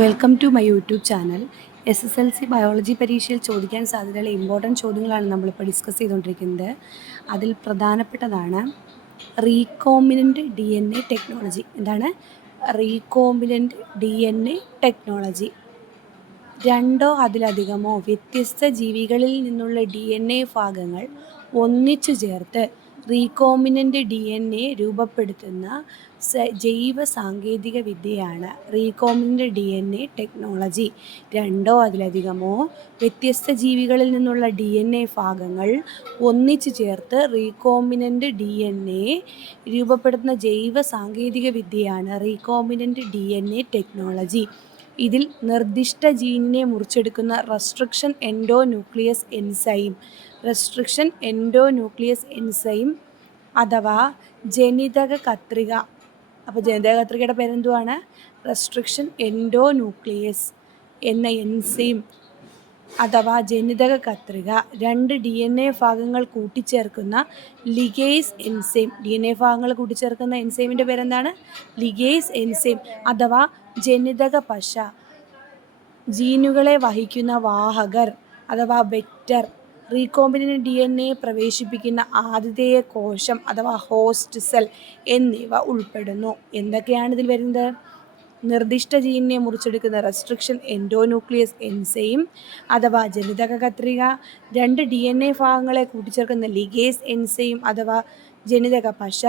Welcome to my YouTube channel. SSLC biology പരീക്ഷയിൽ ചോദിക്കാൻ സാധ്യതയുള്ള ഇമ്പോർട്ടൻറ്റ് ചോദ്യങ്ങളാണ് നമ്മളിപ്പോൾ ഡിസ്കസ് ചെയ്തുകൊണ്ടിരിക്കുന്നത്. അതിൽ പ്രധാനപ്പെട്ടതാണ് റീകോമ്പിനൻ്റ് DNA ടെക്നോളജി. എന്താണ് റീകോമ്പിനൻ്റ് DNA ടെക്നോളജി? രണ്ടോ അതിലധികമോ വ്യത്യസ്ത ജീവികളിൽ നിന്നുള്ള DNA ഭാഗങ്ങൾ ഒന്നിച്ചു ചേർത്ത് റീകോമ്പിനൻ്റ് DNA രൂപപ്പെടുത്തുന്ന ജൈവ സാങ്കേതിക വിദ്യയാണ് റീകോമ്പിനൻ്റ് DNA ടെക്നോളജി. രണ്ടോ അതിലധികമോ വ്യത്യസ്ത ജീവികളിൽ നിന്നുള്ള DNA ഭാഗങ്ങൾ ഒന്നിച്ചു ചേർത്ത് റീകോമ്പിനൻ്റ് DNA രൂപപ്പെടുത്തുന്ന ജൈവ സാങ്കേതിക വിദ്യയാണ് റീകോമ്പിനൻ്റ് DNA ടെക്നോളജി. ഇതിൽ നിർദ്ദിഷ്ട ജീനിനെ മുറിച്ചെടുക്കുന്ന റെസ്ട്രിക്ഷൻ എൻഡോന്യൂക്ലിയസ് എൻസൈം അഥവാ ജനിതക കത്രിക. അപ്പോൾ ജനിതക കത്രികയുടെ പേരെന്തുവാണ്? റെസ്ട്രിക്ഷൻ എൻഡോന്യൂക്ലിയസ് എന്ന എൻസൈം അഥവാ ജനിതക കത്രിക. രണ്ട് DNA ഭാഗങ്ങൾ കൂട്ടിച്ചേർക്കുന്ന ലിഗേസ് എൻസൈം. DNA ഭാഗങ്ങൾ കൂട്ടിച്ചേർക്കുന്ന എൻസൈമിൻ്റെ പേരെന്താണ്? ലിഗേസ് എൻസൈം അഥവാ ജനിതക പശ. ജീനുകളെ വഹിക്കുന്ന വാഹകർ അഥവാ വെക്റ്റർ. റീകോമ്പിനൻ്റ് DNA പ്രവേശിപ്പിക്കുന്ന ആതിഥേയ കോശം അഥവാ ഹോസ്റ്റ് സെൽ എന്നിവ ഉൾപ്പെടുന്നു. എന്തൊക്കെയാണ് ഇതിൽ വരുന്നത്? നിർദ്ദിഷ്ട ജീനിനെ മുറിച്ചെടുക്കുന്ന റെസ്ട്രിക്ഷൻ എൻഡോന്യൂക്ലിയസ് എൻസൈം അഥവാ ജനിതക കത്രിക. രണ്ട് DNA ഭാഗങ്ങളെ കൂട്ടിച്ചേർക്കുന്ന ലിഗേസ് എൻസൈം അഥവാ ജനിതക പശ.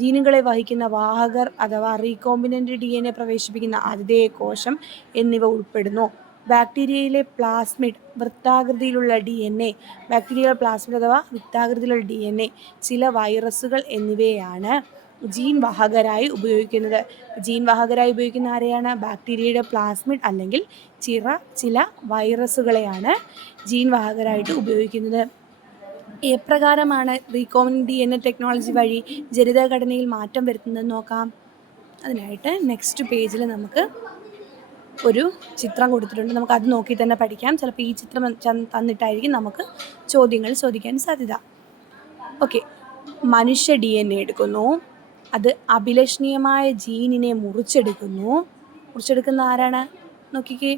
ജീനുകളെ വഹിക്കുന്ന വാഹകർ അഥവാ റീകോമ്പിനൻ്റ് DNA പ്രവേശിപ്പിക്കുന്ന ആതിഥേയ കോശം എന്നിവ ഉൾപ്പെടുന്നു. ബാക്ടീരിയയിലെ പ്ലാസ്മിഡ് വൃത്താകൃതിയിലുള്ള DNA. ബാക്ടീരിയയിലെ പ്ലാസ്മിഡ് അഥവാ വൃത്താകൃതിയിലുള്ള DNA, ചില വൈറസുകൾ എന്നിവയാണ് ജീൻ വാഹകരായി ഉപയോഗിക്കുന്നത്. ജീൻ വാഹകരായി ഉപയോഗിക്കുന്ന ആരെയാണ്? ബാക്ടീരിയയുടെ പ്ലാസ്മിഡ് അല്ലെങ്കിൽ ചില വൈറസുകളെയാണ് ജീൻ വാഹകരായിട്ട് ഉപയോഗിക്കുന്നത്. എപ്രകാരമാണ് റീകോമ്പിനൻ്റ് DNA ടെക്നോളജി വഴി ജനിതക ഘടനയിൽ മാറ്റം വരുത്തുന്നത് നോക്കാം. അതിനായിട്ട് നെക്സ്റ്റ് പേജിൽ നമുക്ക് ഒരു ചിത്രം കൊടുത്തിട്ടുണ്ട്. നമുക്കത് നോക്കി തന്നെ പഠിക്കാം. ചിലപ്പോൾ ഈ ചിത്രം തന്നിട്ടായിരിക്കും നമുക്ക് ചോദ്യങ്ങൾ ചോദിക്കാൻ സാധ്യത. ഓക്കെ, മനുഷ്യ DNA എടുക്കുന്നു. അത് അഭിലഷണീയമായ ജീനിനെ മുറിച്ചെടുക്കുന്ന ആരാണ്? നോക്കിക്കേ,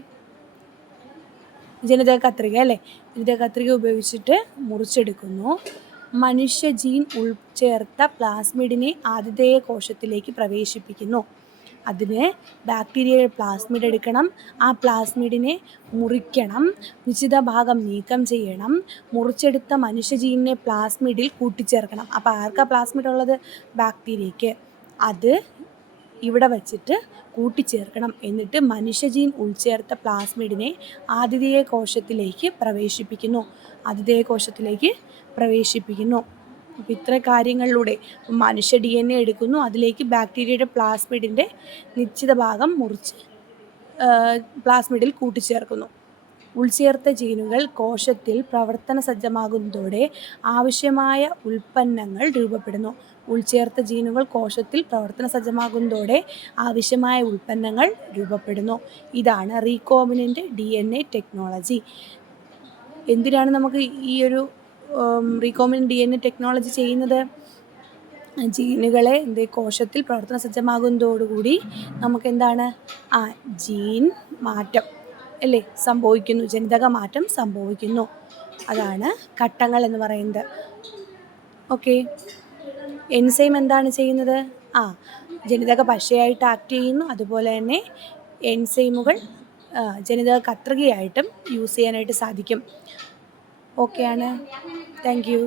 ജനിതക കത്രിക അല്ലേ? ജനിതക കത്രിക ഉപയോഗിച്ചിട്ട് മുറിച്ചെടുക്കുന്നു. മനുഷ്യ ജീൻ ഉൾച്ചേർത്ത പ്ലാസ്മിഡിനെ ആതിഥേയ കോശത്തിലേക്ക് പ്രവേശിപ്പിക്കുന്നു. അതിന് ബാക്ടീരിയയുടെ പ്ലാസ്മിഡ് എടുക്കണം. ആ പ്ലാസ്മിഡിനെ മുറിക്കണം. നിശ്ചിത ഭാഗം നീക്കം ചെയ്യണം. മുറിച്ചെടുത്ത മനുഷ്യ ജീനിനെ പ്ലാസ്മിഡിൽ കൂട്ടിച്ചേർക്കണം. അപ്പോൾ ആർക്കാ പ്ലാസ്മിഡ് ഉള്ളത്? ബാക്ടീരിയയ്ക്ക്. അത് ഇവിടെ വച്ചിട്ട് കൂട്ടിച്ചേർക്കണം. എന്നിട്ട് മനുഷ്യജീൻ ഉൾച്ചേർത്ത പ്ലാസ്മിഡിനെ ആതിഥേയ കോശത്തിലേക്ക് പ്രവേശിപ്പിക്കുന്നു. അപ്പോൾ ഇത്ര കാര്യങ്ങളിലൂടെ മനുഷ്യ DNA എടുക്കുന്നു. അതിലേക്ക് ബാക്ടീരിയയുടെ പ്ലാസ്മിഡിൻ്റെ നിശ്ചിത ഭാഗം മുറിച്ച് പ്ലാസ്മിഡിൽ കൂട്ടിച്ചേർക്കുന്നു. ഉൾച്ചേർത്ത ജീനുകൾ കോശത്തിൽ പ്രവർത്തന സജ്ജമാകുന്നതോടെ ആവശ്യമായ ഉൽപ്പന്നങ്ങൾ രൂപപ്പെടുന്നു. ഉൾച്ചേർത്ത ജീനുകൾ കോശത്തിൽ പ്രവർത്തന സജ്ജമാകുന്നതോടെ ആവശ്യമായ ഉൽപ്പന്നങ്ങൾ രൂപപ്പെടുന്നു. ഇതാണ് റീകോമ്പിനൻ്റ് DNA ടെക്നോളജി. എന്തിനാണ് നമുക്ക് ഈ ഒരു റീകോമ്പിനൻ്റ് DNA ടെക്നോളജി ചെയ്യുന്നത്? ജീനുകളെ കോശത്തിൽ പ്രവർത്തന സജ്ജമാകുന്നതോടുകൂടി നമുക്ക് എന്താണ്? ജീൻ മാറ്റം അല്ലേ സംഭവിക്കുന്നു, ജനിതക മാറ്റം സംഭവിക്കുന്നു. അതാണ് ഘട്ടങ്ങൾ എന്ന് പറയുന്നത്. ഓക്കെ, എൻസൈം എന്താണ് ചെയ്യുന്നത്? ജനിതക പശയായിട്ട് ആക്ട് ചെയ്യുന്നു. അതുപോലെ തന്നെ എൻസൈമുകൾ ജനിതക കത്രികയായിട്ടും യൂസ് ചെയ്യാനായിട്ട് സാധിക്കും. ഓക്കെയാണ്. Thank you.